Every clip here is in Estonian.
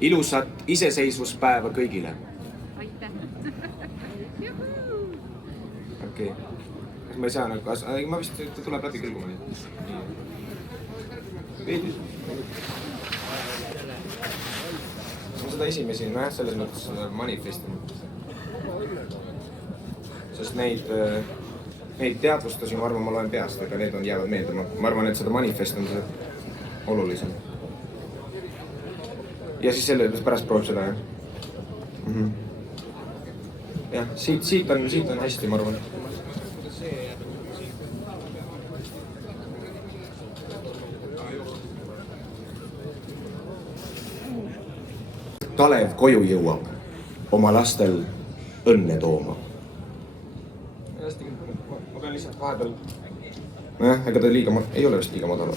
Ilusat iseseisvuspäeva kõigile. Aitäh. Okei. Ma ei saa nagu... Ma vist tuleb läbi küll, kui ma nii. Veidi. Ma seda esimesi, nojah, selles mõttes manifestin. Sest neid teadvustasin, ma arvan, ma loen peast, aga need jäävad meelde. Ma arvan, et seda manifest on see olulisem. Ja siis selle pärast proovib seda, jah? Jah, siit on hästi, ma arvan. Kalev koju jõuab oma lastel õnne tooma. Ma pean lihtsalt vahepeal... Nojah, ega ta ei ole vist liiga madal.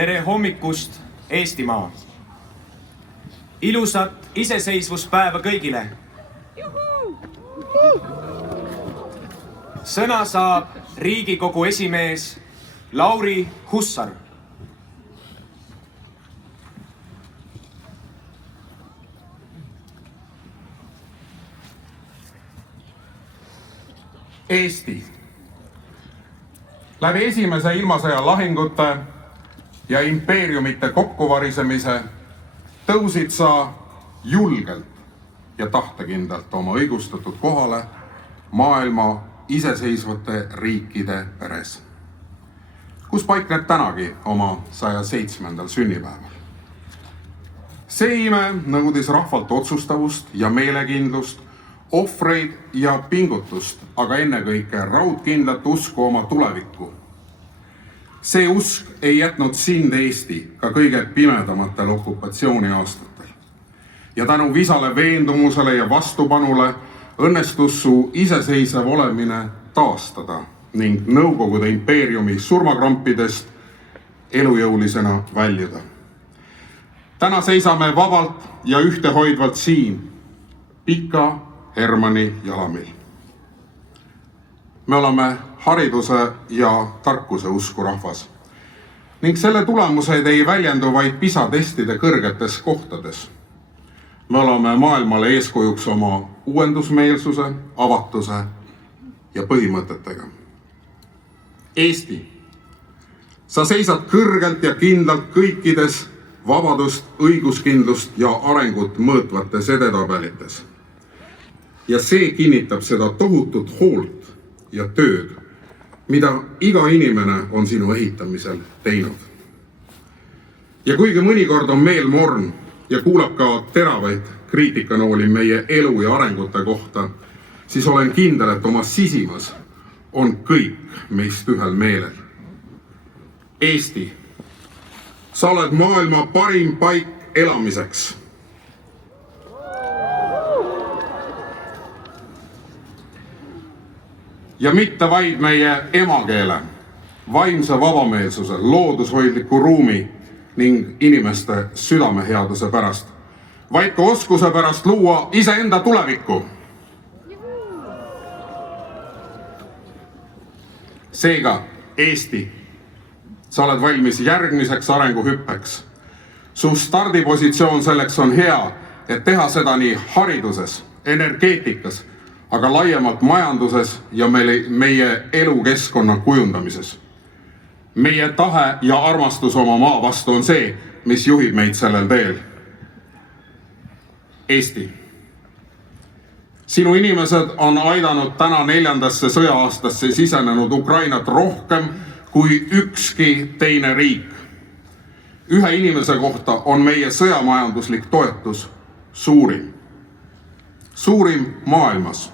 Tere hommikust, Eestimaa! Ilusat iseseisvuspäeva kõigile! Sõna saab Riigikogu esimees Lauri Hussar. Eesti. Läbi esimese ilmasõja lahingute ja impeeriumite kokkuvarisemise tõusid sa julgelt ja tahtekindlalt oma õigustatud kohale maailma iseseisvate riikide peres, kus paikneb tänagi oma 107. sünnipäeval. See ime nõudis rahvalt otsustavust ja meelekindlust, ohvreid ja pingutust, aga ennekõike raudkindlat usku oma tulevikku. See usk ei jätnud sind, Eesti, ka kõige pimedamatel okupatsiooniaastatel. Ja tänu visale veendumusele ja vastupanule õnnestus su iseseisev olemine taastada ning Nõukogude impeeriumi surmakrampidest elujõulisena väljuda. Täna seisame vabalt ja ühtehoidvalt siin, Pika Hermanni jalamil. Me oleme hariduse ja tarkuse usku rahvas ning selle tulemused ei väljendu vaid PISA testide kõrgetes kohtades. Me oleme maailmale eeskujuks oma uuendusmeelsuse, avatuse ja põhimõtetega. Eesti, sa seisad kõrgelt ja kindlalt kõikides vabadust, õiguskindlust ja arengut mõõtvates edetabelites. Ja see kinnitab seda tohutut hoolt ja tööd, mida iga inimene on sinu ehitamisel teinud. Ja kuigi mõnikord on meel morn ja kuulab ka teravaid kriitikanooli meie elu ja arengute kohta, siis olen kindel, et oma sisimas on kõik meist ühel meelel. Eesti, sa oled maailma parim paik elamiseks. Ja mitte vaid meie emakeele, vaimse vabameelsuse, loodushoidliku ruumi ning inimeste südameheaduse pärast, vaid ka oskuse pärast luua iseenda tulevikku. Seega, Eesti, sa oled valmis järgmiseks arenguhüppeks. Su stardipositsioon selleks on hea, et teha seda nii hariduses, energeetikas, aga laiemalt majanduses ja meie elukeskkonna kujundamises. Meie tahe ja armastus oma maa vastu on see, mis juhib meid sellel teel. Eesti, sinu inimesed on aidanud täna 4. sõja-aastasse sisenenud Ukrainat rohkem kui ükski teine riik. Ühe inimese kohta on meie sõjamajanduslik toetus suurim. Suurim maailmas.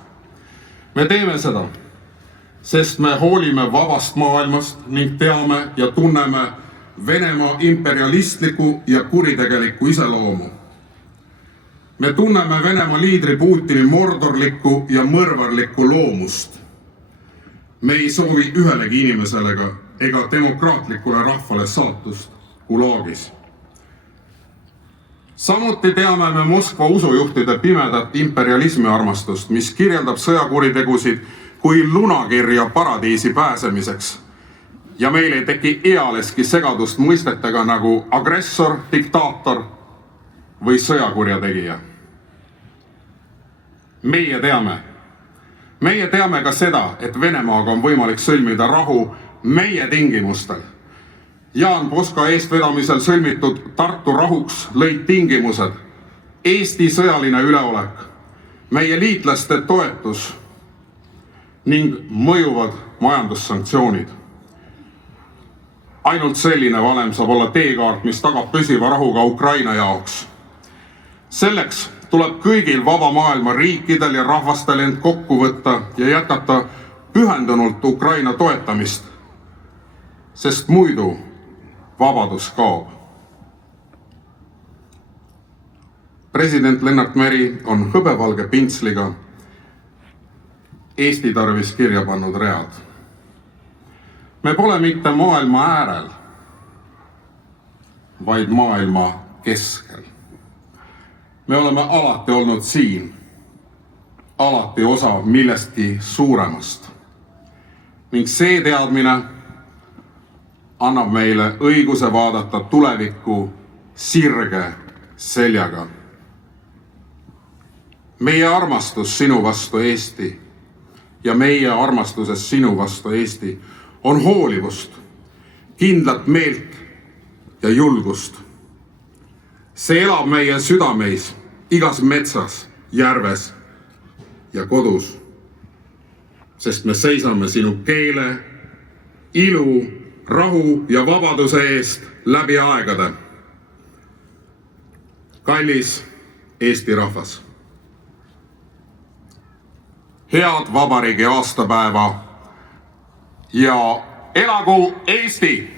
Me teeme seda, sest me hoolime vabast maailmast ning teame ja tunneme Venemaa imperialistliku ja kuritegeliku iseloomu. Me tunneme Venemaa liidri Putini mordorlikku ja mõrvarlikku loomust. Me ei soovi ühelegi inimesele ega demokraatlikule rahvale saatust gulaagis. Samuti teame me Moskva usujuhtide pimedat imperialismi armastust, mis kirjeldab sõjakuritegusid kui lunakirja paradiisi pääsemiseks. Ja meil ei teki ealeski segadust mõistetega nagu agressor, diktaator või sõjakurjategija. Meie teame ka seda, et Venemaaga on võimalik sõlmida rahu meie tingimustel. Jaan Poska eestvedamisel sõlmitud Tartu rahuks lõid tingimused, Eesti sõjaline üleolek, meie liitlaste toetus ning mõjuvad majandussanktsioonid. Ainult selline valem saab olla teekaart, mis tagab püsiva rahu ka Ukraina jaoks. Selleks tuleb kõigil vaba maailma riikidel ja rahvastel end kokku võtta ja jätkata pühendunult Ukraina toetamist, sest muidu vabadus kaob. President Lennart Meri on hõbevalge pintsliga Eesti tarvis kirja pannud read. Me pole mitte maailma äärel, vaid maailma keskel. Me oleme alati olnud siin, alati osa millestki suuremast. Ning see teadmine annab meile õiguse vaadata tulevikku sirge seljaga. Meie armastus sinu vastu, Eesti, ja meie armastuses sinu vastu, Eesti, on hoolivust, kindlat meelt ja julgust. See elab meie südameis, igas metsas, järves ja kodus, sest me seisame sinu keele, ilu, rahu ja vabaduse eest läbi aegade. Kallis Eesti rahvas! Head vabariigi aastapäeva ja elagu Eesti!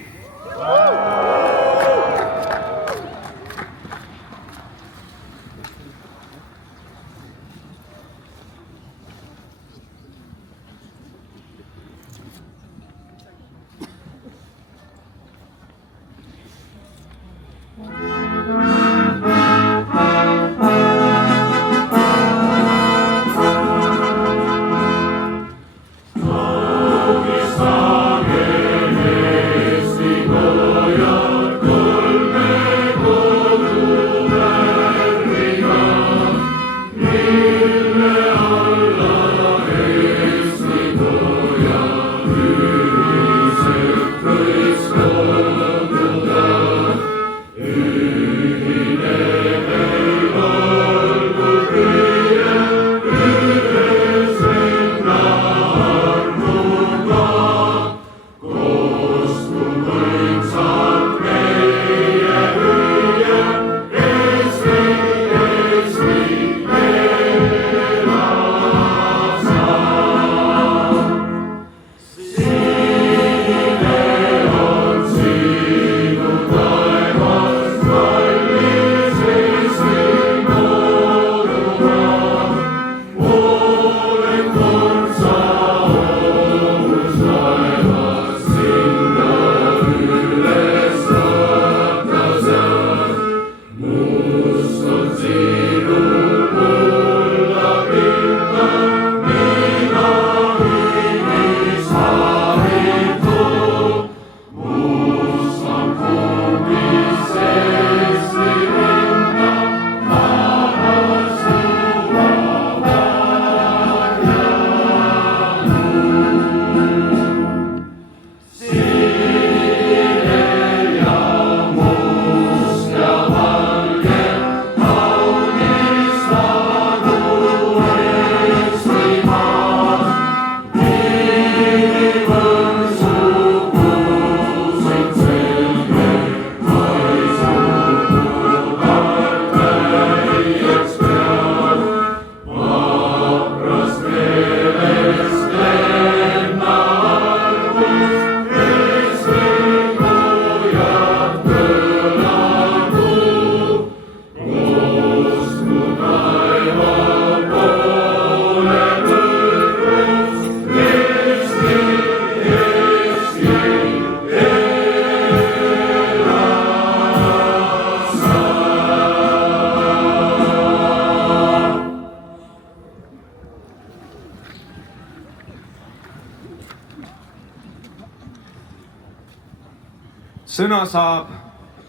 Sõna saab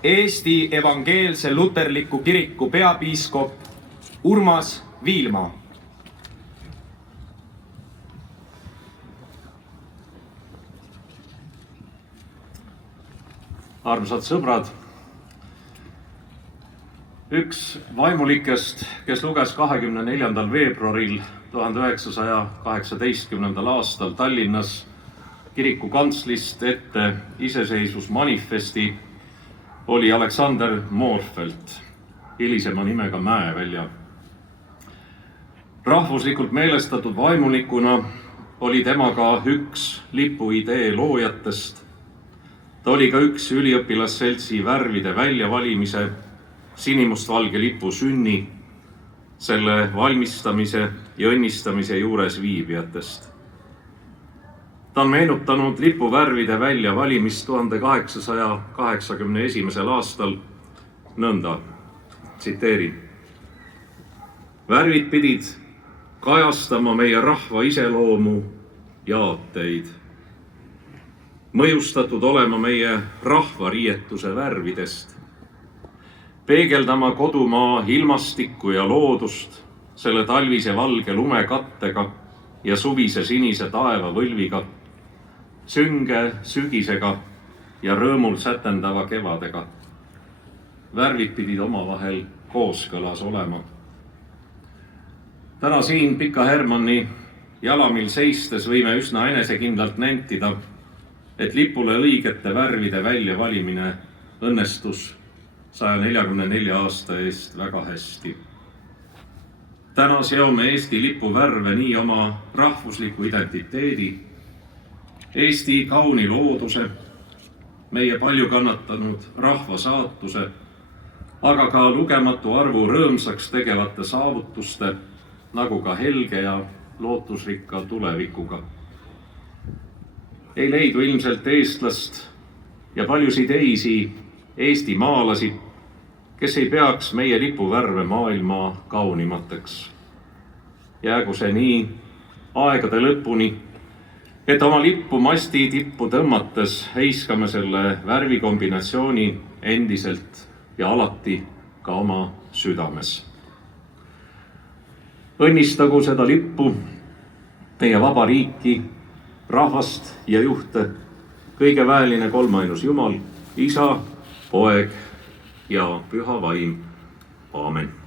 Eesti Evangeelse Luterliku Kiriku peapiiskop Urmas Viilma. Armsad sõbrad, üks vaimulikest, kes luges 24. veebruaril 1918. aastal Tallinnas kiriku kantslist ette iseseisvusmanifesti, oli Aleksander Moorfeld, hilisema nimega Mäevälja. Rahvuslikult meelestatud vaimulikuna oli tema ka üks lipuidee loojatest. Ta oli ka üks üliõpilasseltsi värvide väljavalimise, sinimustvalge lipu sünni, selle valmistamise ja õnnistamise juures viibijatest. Ta on meenutanud lipuvärvide väljavalimist 1881. aastal nõnda, tsiteerin. Värvid pidid kajastama meie rahva iseloomu ja aateid, mõjustatud olema meie rahvariietuse värvidest, peegeldama kodumaa ilmastikku ja loodust selle talvise valge lumekattega ja suvise sinise taeva võlviga, sünge sügisega ja rõõmul sätendava kevadega. Värvid pidid omavahel kooskõlas olema. Täna siin Pika Hermanni jalamil seistes võime üsna enesekindlalt nentida, et lipule õigete värvide väljavalimine õnnestus 144 aasta eest väga hästi. Täna seome Eesti lipu värve nii oma rahvusliku identiteedi, Eesti kauni looduse, meie palju kannatanud rahva saatuse, aga ka lugematu arvu rõõmsaks tegevate saavutuste, nagu ka helge ja lootusrikka tulevikuga. Ei leidu ilmselt eestlast ja paljusid teisi eestimaalasi, kes ei peaks meie lipuvärve maailma kaunimateks. Jäägu see nii aegade lõpuni, et oma lippu masti tippu tõmmates heiskame selle värvikombinatsiooni endiselt ja alati ka oma südames. Õnnistagu seda lippu, meie vaba riiki, rahvast ja juhte, kõige väeline kolmainus Jumal, Isa, Poeg ja Püha Vaim. Aamen.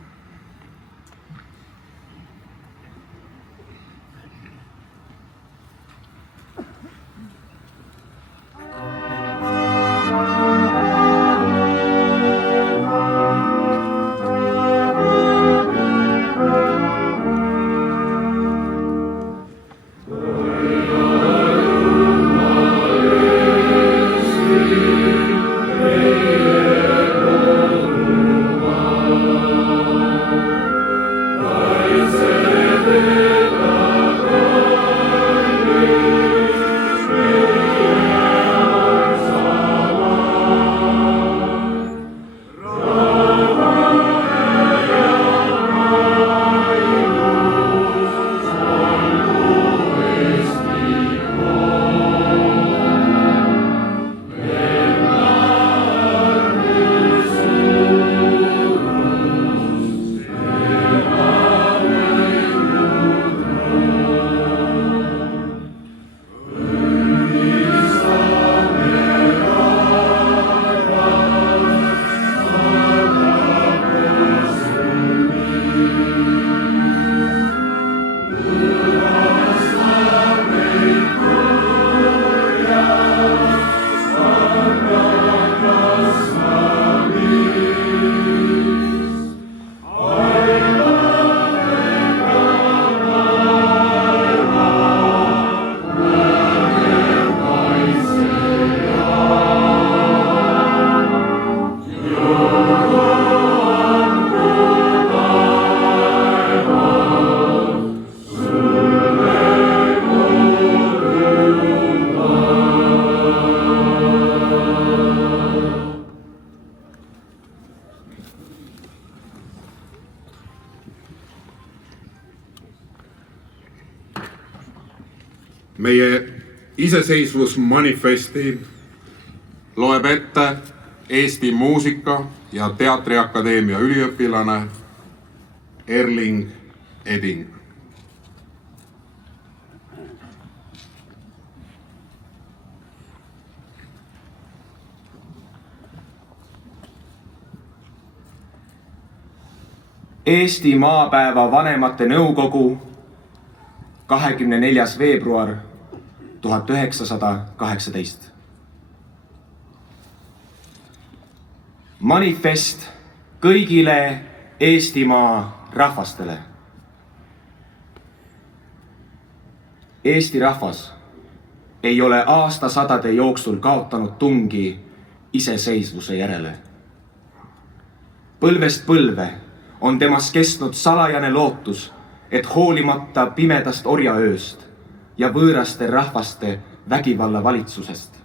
Meie iseseisvusmanifesti loeb ette Eesti Muusika- ja Teatriakadeemia üliõpilane Erling Eding. Eesti Maapäeva Vanemate Nõukogu 24. veebruar 1918. Manifest kõigile Eestimaa rahvastele. Eesti rahvas ei ole aastasadade jooksul kaotanud tungi iseseisvuse järele. Põlvest põlve on temas kestnud salajane lootus, et hoolimata pimedast orjaööst ja võõraste rahvaste vägivalla valitsusest,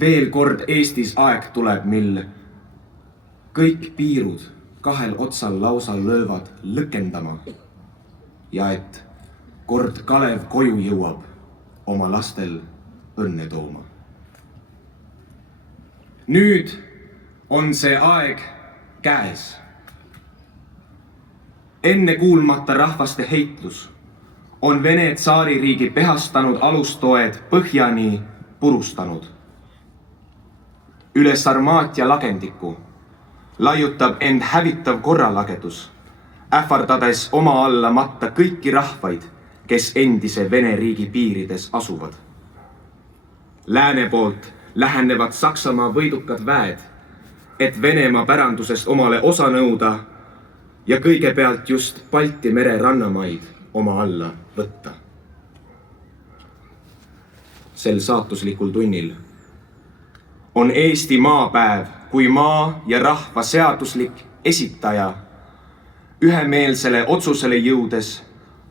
veel kord Eestis aeg tuleb, mil kõik piirud kahel otsal lausa löövad lõkendama ja et kord Kalev koju jõuab oma lastel õnne tooma. Nüüd on see aeg käes. Ennekuulmata rahvaste heitlus on Vene tsaaririigi pehastanud alustoed põhjani purustanud. Üle Sarmaatia lagendiku laiutab end hävitav korralagedus, ähvardades oma alla matta kõiki rahvaid, kes endise Vene riigi piirides asuvad. Lääne poolt lähenevad Saksamaa võidukad väed, et Venemaa pärandusest omale osa nõuda ja kõigepealt just Balti mere rannamaid oma alla võtta. Sel saatuslikul tunnil on Eesti maapäev kui maa ja rahva seaduslik esitaja ühemeelsele otsusele jõudes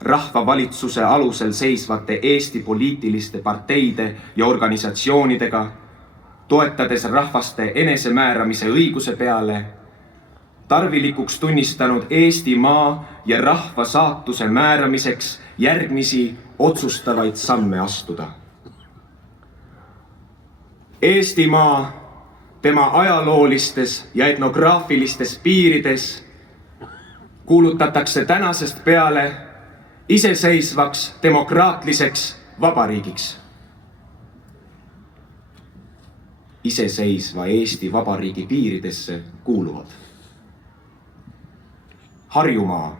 rahvavalitsuse alusel seisvate Eesti poliitiliste parteide ja organisatsioonidega, toetades rahvaste enesemääramise õiguse peale, tarvilikuks tunnistanud Eesti maa ja rahva saatuse määramiseks järgmisi otsustavaid samme astuda. Eestimaa tema ajaloolistes ja etnograafilistes piirides kuulutatakse tänasest peale iseseisvaks demokraatliseks vabariigiks. Iseseisva Eesti Vabariigi piiridesse kuuluvad Harjumaa,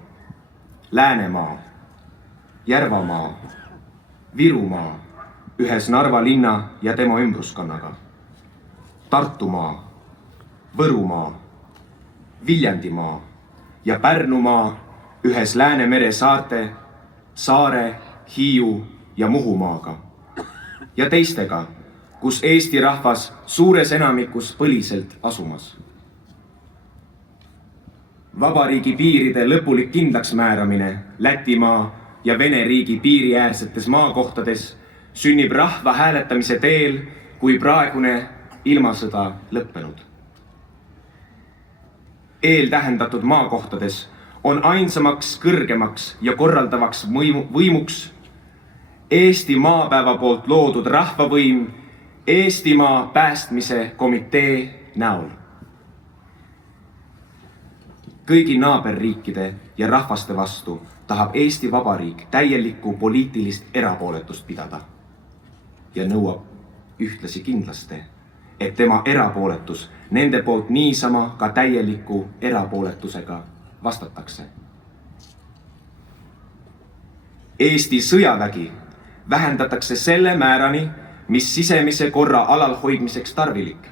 Läänemaa, Järvamaa, Virumaa ühes Narva linna ja tema ümbruskonnaga, Tartumaa, Võrumaa, Viljandimaa ja Pärnumaa ühes Läänemere saarte, Saare, Hiiu ja Muhumaaga ja teistega, kus Eesti rahvas suures enamikus põliselt asumas. Vabariigi piiride lõpulik kindlaksmääramine Lätimaa ja Vene riigi piiriäärsetes maakohtades sünnib rahva hääletamise teel, kui praegune ilmasõda lõppenud. Eeltähendatud maakohtades on ainsamaks, kõrgemaks ja korraldavaks võimuks Eesti maapäeva poolt loodud rahvavõim Eestimaa päästmise komitee näol. Kõigi naaberriikide ja rahvaste vastu tahab Eesti Vabariik täielikku poliitilist erapooletust pidada ja nõuab ühtlasi kindlasti, et tema erapooletus nende poolt niisama ka täieliku erapooletusega vastatakse. Eesti sõjavägi vähendatakse selle määrani, mis sisemise korra alalhoidmiseks tarvilik.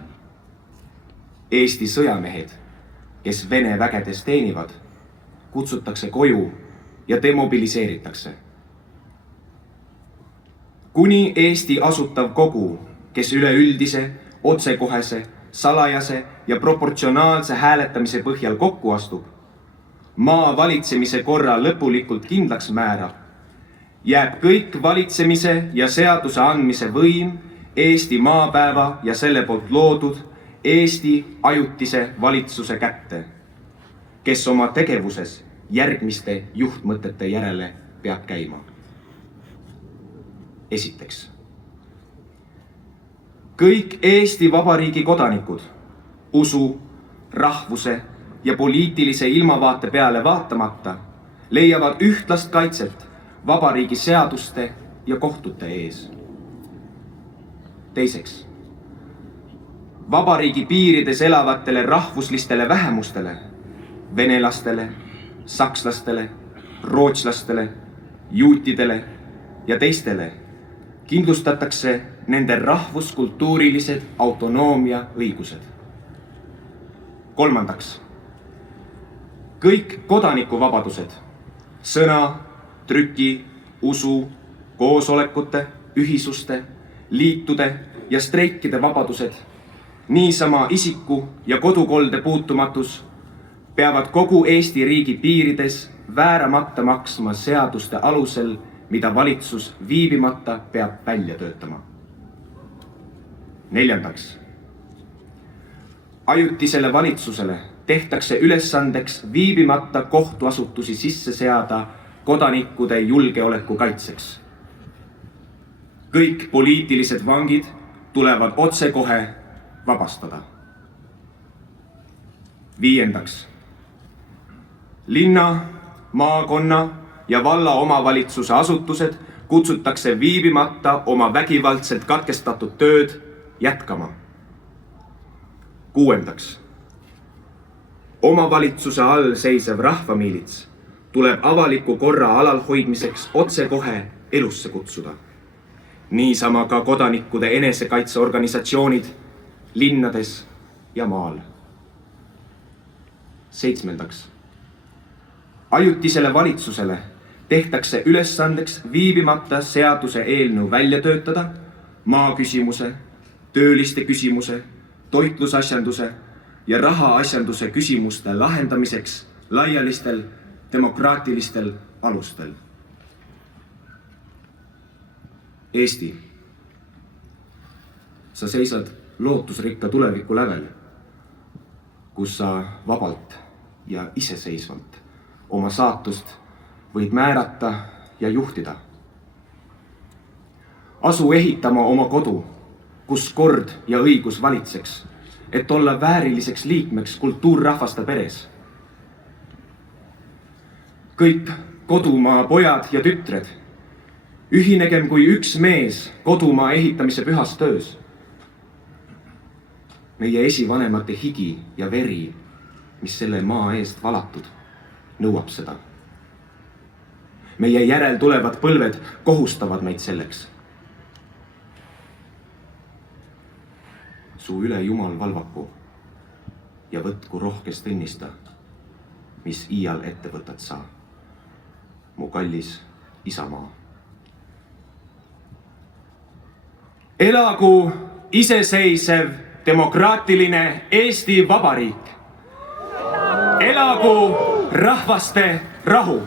Eesti sõjamehed, kes Vene vägedes teenivad, kutsutakse koju ja demobiliseeritakse. Kuni Eesti asutav kogu, kes üleüldise, otsekohese, salajase ja proportsionaalse hääletamise põhjal kokku astub, maa valitsemise korra lõpulikult kindlaks määrab, jääb kõik valitsemise ja seaduse andmise võim Eesti maapäeva ja selle poolt loodud Eesti ajutise valitsuse kätte, kes oma tegevuses järgmiste juhtmõtete järele peab käima. Esiteks. Kõik Eesti Vabariigi kodanikud usu, rahvuse ja poliitilise ilmavaate peale vaatamata leiavad ühtlast kaitset vabariigi seaduste ja kohtute ees. Teiseks. Vabariigi piirides elavatele rahvuslistele vähemustele, venelastele, sakslastele, rootslastele, juutidele ja teistele kindlustatakse nende rahvuskultuurilised autonoomia õigused. Kolmandaks. Kõik kodanikuvabadused, sõna, trüki, usu, koosolekute, ühisuste, liitude ja streikide vabadused, niisama isiku ja kodukolde puutumatus peavad kogu Eesti riigi piirides vääramata maksma seaduste alusel, mida valitsus viibimata peab välja töötama. Neljandaks. Ajutisele valitsusele tehtakse ülesandeks viibimata kohtuasutusi sisse seada kodanikude julgeoleku kaitseks. Kõik poliitilised vangid tulevad otsekohe vabastada. 5. Linna, maakonna ja valla omavalitsuse asutused kutsutakse viibimata oma vägivaldselt katkestatud tööd jätkama. 6. Omavalitsuse all seisev rahvamiilits tuleb avaliku korra alalhoidmiseks otsekohe elusse kutsuda. Niisama ka kodanikude enesekaitseorganisatsioonid linnades ja maal. 7. Ajutisele valitsusele tehtakse ülesandeks viibimata seaduse eelnõu välja töötada maaküsimuse, tööliste küsimuse, toitlusasjanduse ja rahaasjanduse küsimuste lahendamiseks laialistel demokraatilistel alustel. Eesti, sa seisad lootusrikka tuleviku lävel, kus sa vabalt ja iseseisvalt oma saatust võid määrata ja juhtida. Asu ehitama oma kodu, kus kord ja õigus valitseks, et olla vääriliseks liikmeks kultuurrahvaste peres. Kõik kodumaa pojad ja tütred, ühinegem kui üks mees kodumaa ehitamise pühas töös. Meie esivanemate higi ja veri, mis selle maa eest valatud, nõuab seda. Meie järel tulevad põlved kohustavad meid selleks. Su üle Jumal valvaku ja võtku rohkest õnnista, mis iial ette võtad sa, mu kallis isamaa. Elagu iseseisev demokraatiline Eesti Vabariik! Elagu rahvaste rahu!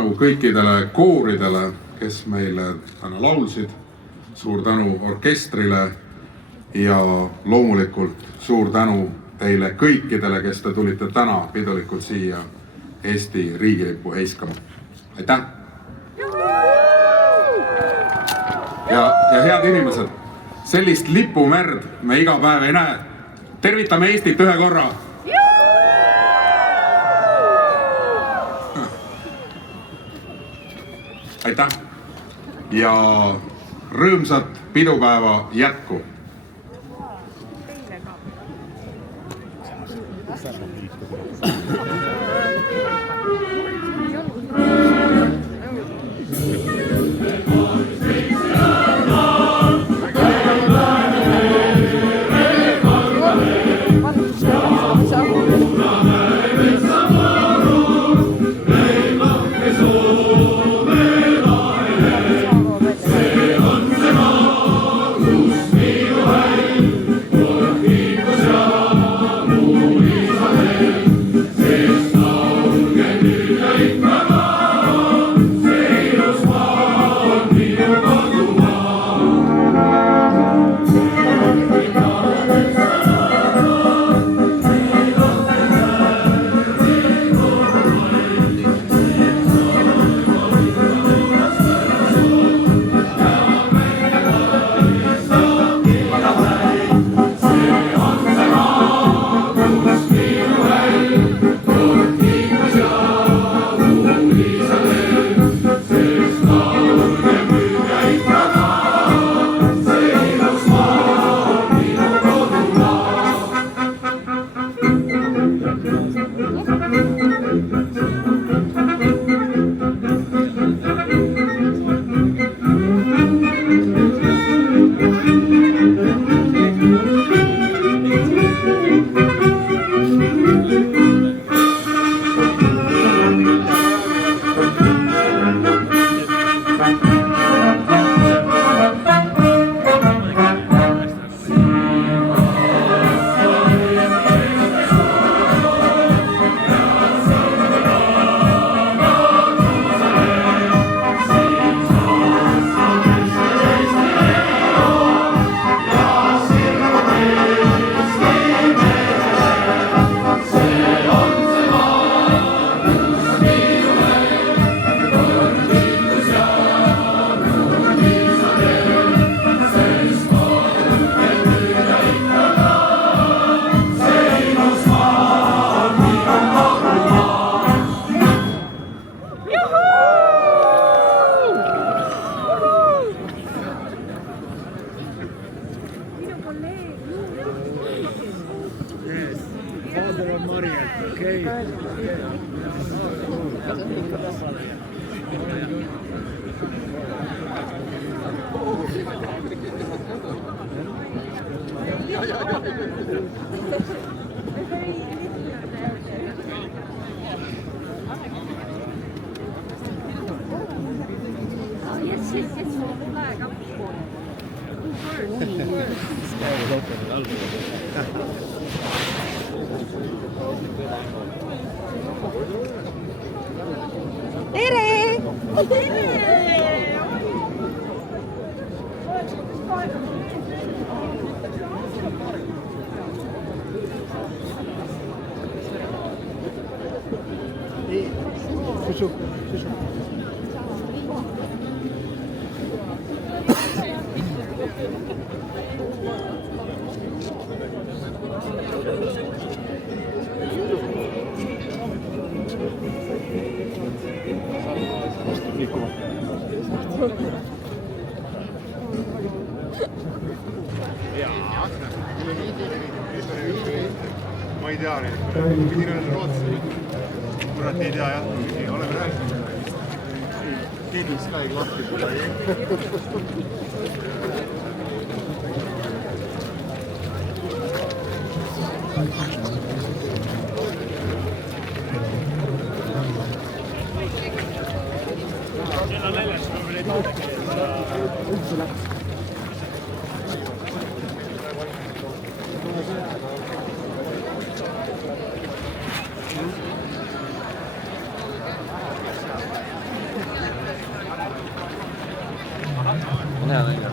tänu kõikidele kooridele, kes meile täna laulsid. Suur tänu orkestrile ja loomulikult suur tänu teile kõikidele, kes te tulite täna pidulikult siia Eesti riigilippu heiskama. Aitäh! Ja head inimesed, sellist lipumerd me iga päev ei näe. Tervitame Eestit ühe korra! Aitäh! Ja rõõmsat pidupäeva jätku! Ma ei tea neid. Pidin öelda Rootsi. Kurat ei tea jah. Oleme rääkinud. Tennis ka ei klappi. hea näide.